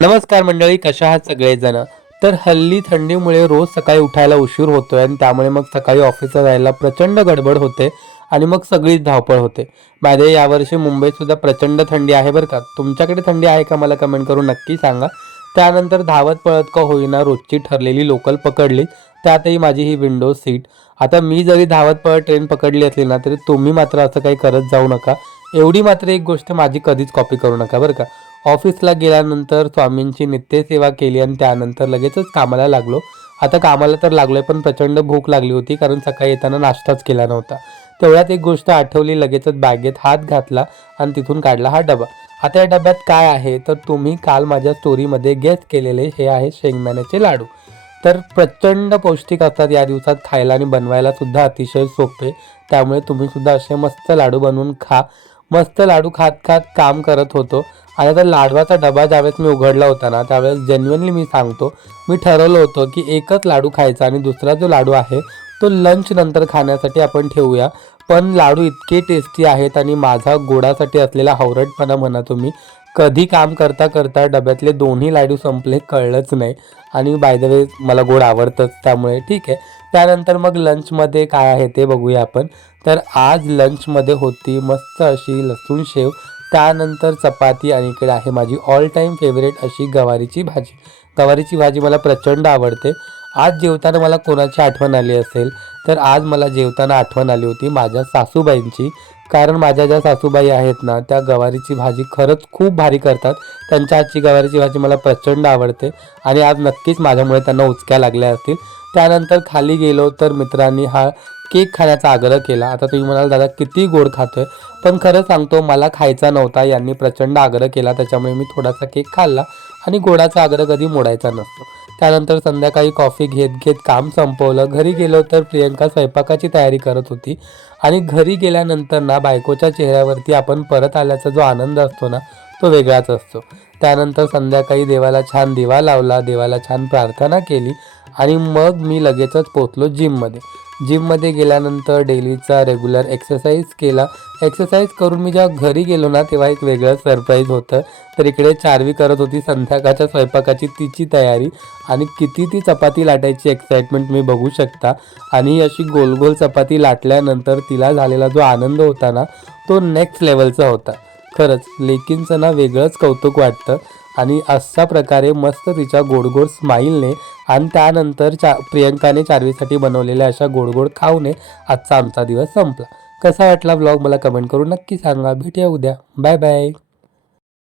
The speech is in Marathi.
नमस्कार मंडळी, कशा आहात सगळेजण? तर हल्ली थंडीमुळे रोज सकाळी उठायला उशीर होतोय आणि त्यामुळे मग सकाळी ऑफिसला जायला प्रचंड गडबड होते आणि मग सगळीच धावपळ होते. बाय द वे, यावर्षी मुंबईत सुद्धा प्रचंड थंडी आहे बरं का. तुमच्याकडे थंडी आहे का? मला कमेंट करून नक्की सांगा. त्यानंतर धावत पळत का होईना रोजची ठरलेली लोकल पकडली, त्यातही माझी ही विंडो सीट. आता मी जरी धावत पळत ट्रेन पकडली असली ना, तरी तुम्ही मात्र असं काही करत जाऊ नका. एवढी मात्र एक गोष्ट माझी कधीच कॉपी करू नका बरं का. ऑफिसला गेल्यानंतर स्वामींची नित्यसेवा केली आणि त्यानंतर लगेचच कामाला लागलो. आता कामाला तर लागलोय, पण प्रचंड भूक लागली होती कारण सकाळी येताना नाश्ताच केला नव्हता. तेवढ्यात एक गोष्ट आठवली, लगेचच बॅगेत हात घातला आणि तिथून काढला हा डबा. आता या डब्यात काय आहे तर तुम्ही काल माझ्या स्टोरीमध्ये गेस केलेले हे आहे शेंगदाण्याचे लाडू. तर प्रचंड पौष्टिक असतात, या दिवसात खायला आणि बनवायला सुद्धा अतिशय सोपे. त्यामुळे तुम्ही सुद्धा असे मस्त लाडू बनवून खा. मस्त लाडू खात खात काम करत होतो आणि आता लाडवाचा डबा ज्यावेळेस मी उघडला होता ना, त्यावेळेस जेन्युइनली मी सांगतो, मी ठरवलं होतं की एकच लाडू खायचा आणि दुसरा जो लाडू आहे तो लंच नंतर खाण्यासाठी आपण ठेवूया. पण लाडू इतके टेस्टी आहेत आणि माझा गोडासाठी असलेला हावरटपणा म्हणा तुम्ही, कधी काम करता करता डब्यातले दोन्ही लाडू संपले कळलंच नाही. आणि बाय द वे, मला गोड आवडतंच, त्यामुळे ठीक आहे. त्यानंतर मग लंचमध्ये काय आहे ते बघूया आपण. तर आज लंचमध्ये होती मस्त अशी लसूण शेव, त्यानंतर चपाती आणि इकडे आहे माझी ऑल टाईम फेवरेट अशी गवारीची भाजी. गवारीची भाजी मला प्रचंड आवडते. आज जेवताना मला कोणाची आठवण आली असेल तर आज मला जेवताना आठवण आली होती माझ्या सासूबाईंची. कारण माझ्या ज्या सासूबाई आहेत ना, त्या गवारीची भाजी खरंच खूप भारी करतात. त्यांच्या हातची गवारीची भाजी मला प्रचंड आवडते आणि आज नक्कीच माझ्यामुळे त्यांना उचक्या लागल्या असतील. त्यानंतर खाली गेलो तर मित्रांनी हा केक खाण्याचा आग्रह केला. आता तुम्ही म्हणाल दादा किती गोड खातोय, पण खरं सांगतो मला खायचा नव्हता, यांनी प्रचंड आग्रह केला त्याच्यामुळे मी थोडासा केक खाल्ला आणि गोडाचा आग्रह कधी मोडायचा नसतो. त्यानंतर संध्याकाळी कॉफी घेत घेत काम संपवलं. घरी गेलो तर प्रियंका स्वयंपाकाची तयारी करत होती आणि घरी गेल्यानंतर ना बायकोच्या चेहऱ्यावरती आपण परत आल्याचा जो आनंद असतो ना, तो वेगळाच असतो. त्यानंतर संध्याकाळी देवाला छान दिवा लावला, देवाला छान प्रार्थना केली आणि मग मी लगेचच पोचलो जिममध्ये. जिममध्ये गेल्यानंतर डेलीचा रेग्युलर एक्सरसाइज केला. एक्सरसाइज करून मी जेव्हा घरी गेलो ना, तेव्हा एक वेगळं सरप्राईज होतं. तर इकडे चार्वी करत होती संध्याकाळच्या स्वयंपाकाची तिची तयारी आणि किती ती चपाती लाटायची एक्साइटमेंट तुम्ही बघू शकता. आणि अशी गोल गोल चपाती लाटल्यानंतर तिला झालेला जो आनंद होता ना, तो नेक्स्ट लेवलचा होता. खरंच लेकींचं ना वेगळंच कौतुक वाटतं. आणि अशा प्रकारे मस्त तिच्या गोडगोड स्माईलने आणि त्यानंतर प्रियंकाने चार्वीसाठी बनवलेल्या अशा गोडगोड खाऊने आजचा आमचा दिवस संपला. कसा वाटला व्लॉग मला कमेंट करून नक्की सांगा. भेटूया उद्या. Bye bye.